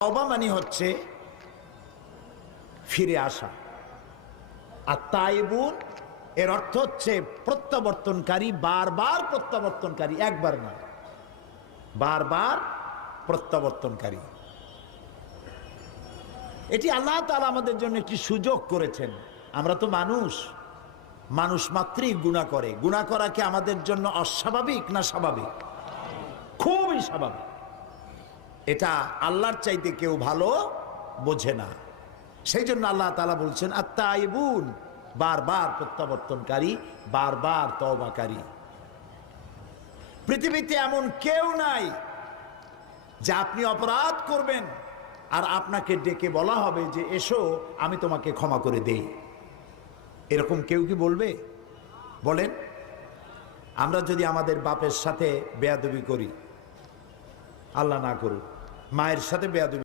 তওবা মানে হচ্ছে ফিরে আসা, আর তাইবুন এর অর্থ হচ্ছে প্রত্যাবর্তনকারী, বারবার প্রত্যাবর্তনকারী, একবার না, বারবার প্রত্যাবর্তনকারী। এটি আল্লাহ তাআলা আমাদের জন্য একটি সুযোগ করেছেন। আমরা তো মানুষ মাত্রই গুনাহ করে। গুনাহ করা কি আমাদের জন্য অস্বাভাবিক না স্বাভাবিক? খুবই স্বাভাবিক। এটা আল্লাহর চাইতে কেউ ভালো বোঝে না। সেই জন্য আল্লাহ তাআলা বলছেন আত-তাইবুন, বারবার প্রত্যাবর্তনকারী, বারবার তওবাকারী। পৃথিবীতে এমন কেউ নাই যে আপনি অপরাধ করবেন আর আপনাকে ডেকে বলা হবে যে এসো আমি তোমাকে ক্ষমা করে দেই। এরকম কেউ কি বলবে? বলেন। আমরা যদি আমাদের বাপের সাথে বেয়াদবি করি, আল্লাহ না করুক, মায়ের সাথে বেয়াদবি